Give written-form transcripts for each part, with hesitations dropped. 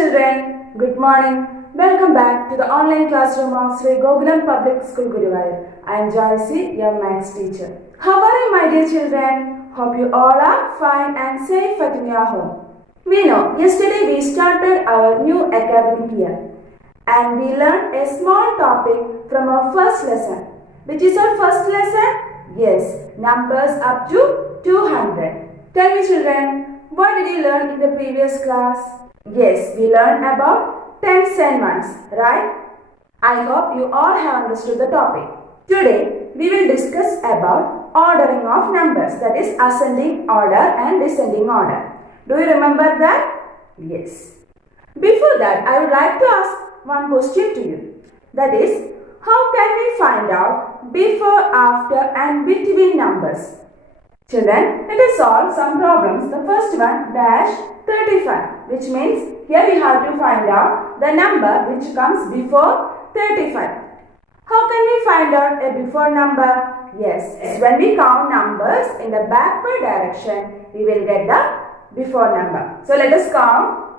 children, good morning. Welcome back to the online classroom of Sri Gokulam Public School Guruvayur. I am Joycey, your maths teacher. How are you, my dear children? Hope you all are fine and safe at your home. We know yesterday we started our new academic year and we learned a small topic from our first lesson. Which is our first lesson? Yes, numbers up to 200. Tell me, children, what did you learn in the previous class? Yes, we learned about tens and ones, right? I hope you all have understood the topic. Today, we will discuss about ordering of numbers, that is ascending order and descending order. Do you remember that? Yes. Before that, I would like to ask one question to you. That is, how can we find out before, after and between numbers? Children, let us solve some problems. The first one, dash 35, which means here we have to find out the number which comes before 35. How can we find out a before number? Yes, when we count numbers in the backward direction, we will get the before number. So let us count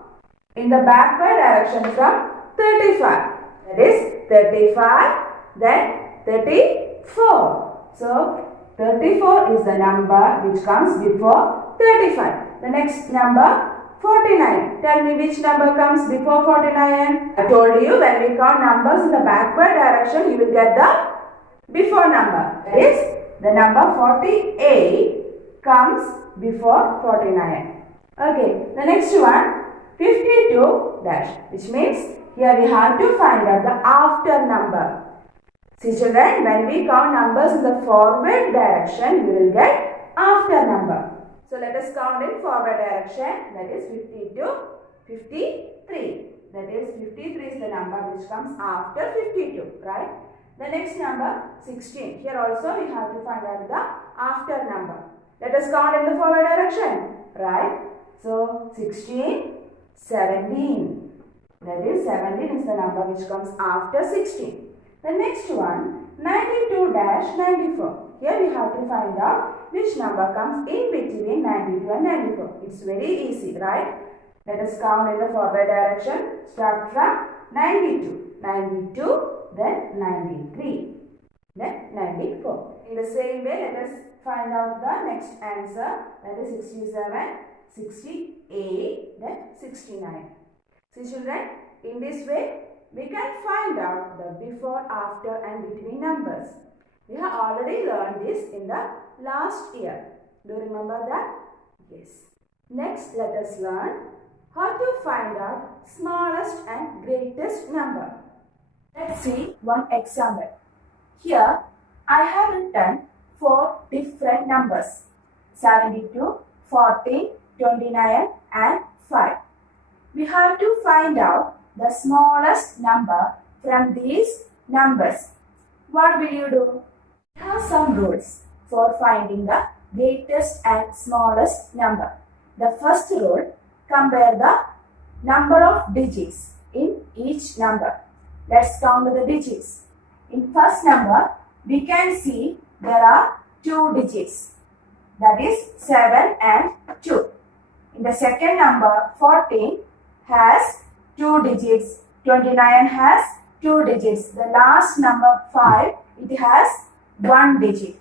in the backward direction from 35. That is 35, then 34. So 34 is the number which comes before 35. The next number 49. Tell me which number comes before 49. I told you when we count numbers in the backward direction, you will get the before number. That is, the number 48 comes before 49. Okay, the next one 52 dash, which means here we have to find out the after number. See children, when we count numbers in the forward direction, we will get after number. So let us count in forward direction, that is 52, 53. That is 53 is the number which comes after 52, right? The next number 16. Here also we have to find out the after number. Let us count in the forward direction, right? So 16, 17. That is 17 is the number which comes after 16. The next one, 92-94. Here we have to find out which number comes in between 92 and 94. It's very easy, right? Let us count in the forward direction. Start from 92. 92, then 93, then 94. In the same way, let us find out the next answer. That is 67, 68, then 69. See children, in this way, we can find out the before, after and between numbers. We have already learned this in the last year. Do you remember that? Yes. Next, let us learn how to find out smallest and greatest number. Let's see one example. Here, I have written 4 different numbers. 72, 14, 29 and 5. We have to find out the smallest number from these numbers. What will you do? We have some rules for finding the greatest and smallest number. The first rule, compare the number of digits in each number. Let's count the digits. In first number, we can see there are 2 digits. That is 7 and 2. In the second number, 14 has 2 digits. 29 has 2 digits. The last number 5, it has 1 digit.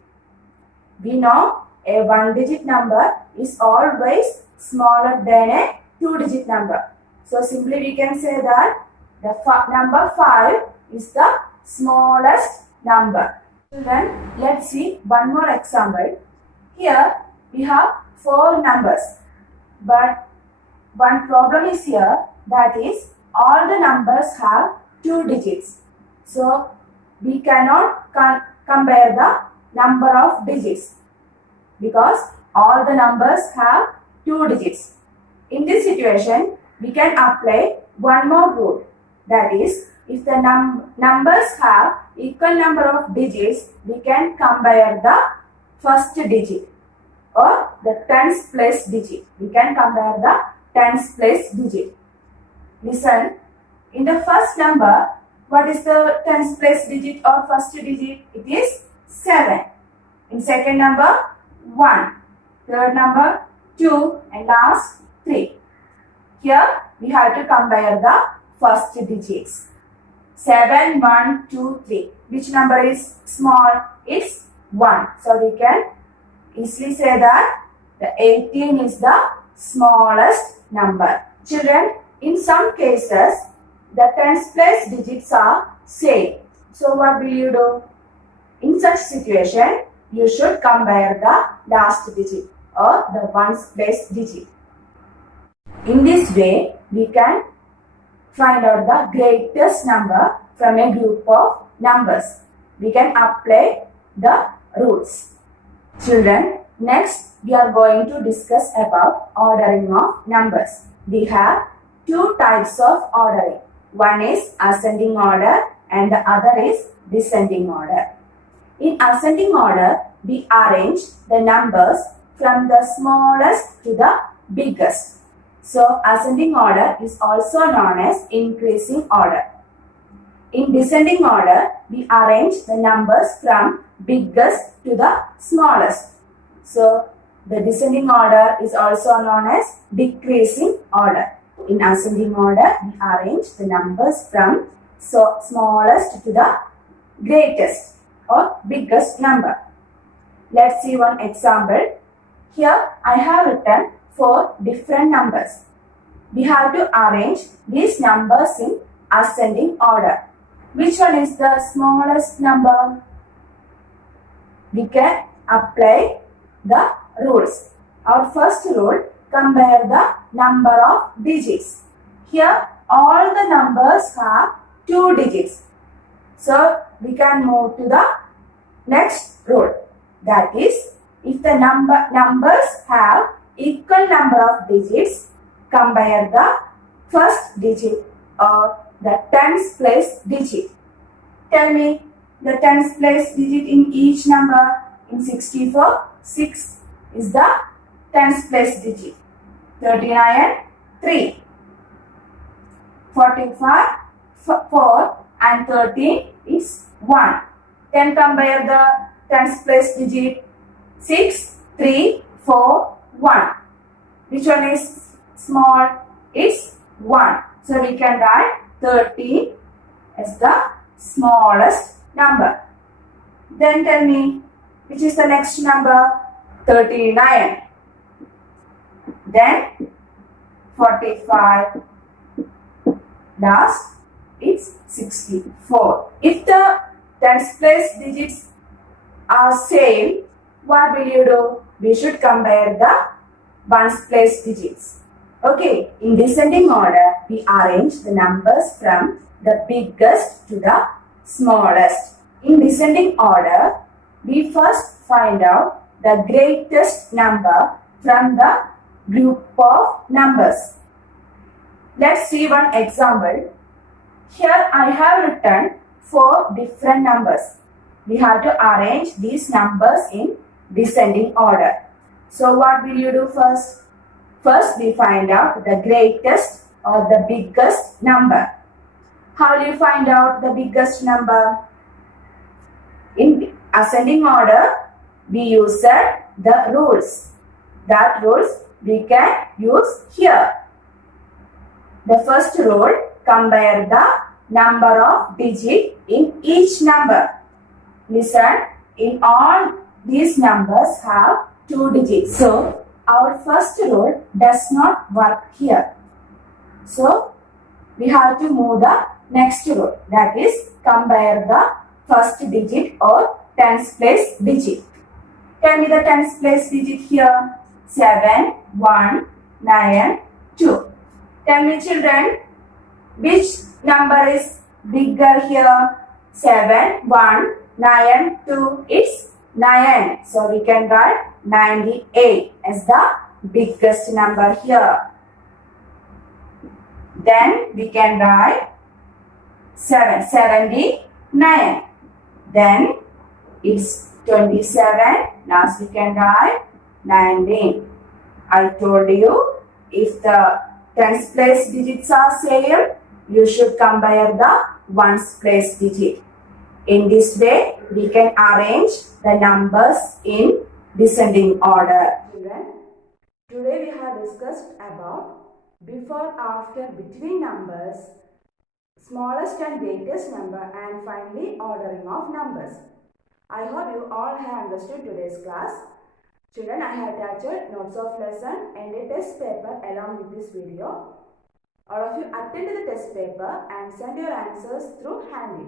We know a 1 digit number is always smaller than a 2 digit number. So simply we can say that the number 5 is the smallest number. Then let's see one more example. Here we have 4 numbers. But one problem is here, that is all the numbers have 2 digits. So we cannot compare the number of digits because all the numbers have 2 digits. In this situation, we can apply one more rule. That is, if the numbers have equal number of digits, we can compare the first digit or the tens place digit. We can compare the tens place digit. Listen, in the first number, what is the tens place digit or first digit? It is 7. In second number, 1. Third number, 2. And last, 3. Here we have to compare the first digits. 7, 1, 2, 3. Which number is small? It's 1. So we can easily say that the 18 is the smallest number. Children, in some cases, the tens place digits are same. So what will you do? In such situation, you should compare the last digit or the ones place digit. In this way, we can find out the greatest number from a group of numbers. We can apply the rules. Children, next we are going to discuss about ordering of numbers. We have two types of ordering. One is ascending order and the other is descending order. In ascending order, we arrange the numbers from the smallest to the biggest. So, ascending order is also known as increasing order. In descending order, we arrange the numbers from biggest to the smallest. So, the descending order is also known as decreasing order. In ascending order, we arrange the numbers from smallest to the greatest or biggest number. Let's see one example. Here I have written 4 different numbers. We have to arrange these numbers in ascending order. Which one is the smallest number? We can apply the rules. Our first rule, compare the number of digits. Here all the numbers have 2 digits. So we can move to the next rule. That is, if the numbers have equal number of digits, compare the first digit or the tens place digit. Tell me the tens place digit in each number. In 64, 6 is the tens place digit. 39, 3. 45, 4 and 13 is 1. Then compare the tens place digit. 6, 3, 4, 1. Which one is small? It's 1. So we can write 13 as the smallest number. Then tell me, which is the next number? 39. Then 45. Last, it's 64. If the tens place digits are same, what will you do? We should compare the ones place digits. Okay, in descending order, we arrange the numbers from the biggest to the smallest. In descending order, we first find out the greatest number from the group of numbers. Let's see one example. Here I have written 4 different numbers. We have to arrange these numbers in descending order. So what will you do first? First we find out the greatest or the biggest number. How will you find out the biggest number? In ascending order, we use the rules. That rules we can use here. The first rule, compare the number of digits in each number. Listen, in all these numbers have 2 digits. So, our first rule does not work here. So, we have to move the next rule. That is, compare the first digit or tens place digit. Tell me the tens place digit here. 7, 1, 9, 2. Tell me children, which number is bigger here? 7, 1, 9, 2. It's 9. So we can write 98 as the biggest number here. Then we can write 79. Then it's 27. Last we can write 19. I told you, if the tens place digits are same, you should compare the ones place digit. In this way, we can arrange the numbers in descending order. Children, today we have discussed about before, after, between numbers, smallest and greatest number, and finally ordering of numbers. I hope you all have understood today's class. Children, I have attached notes of lesson and a test paper along with this video. All of you attend to the test paper and send your answers through handy.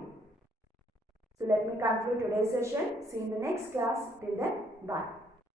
So let me conclude today's session. See you in the next class. Till then, bye.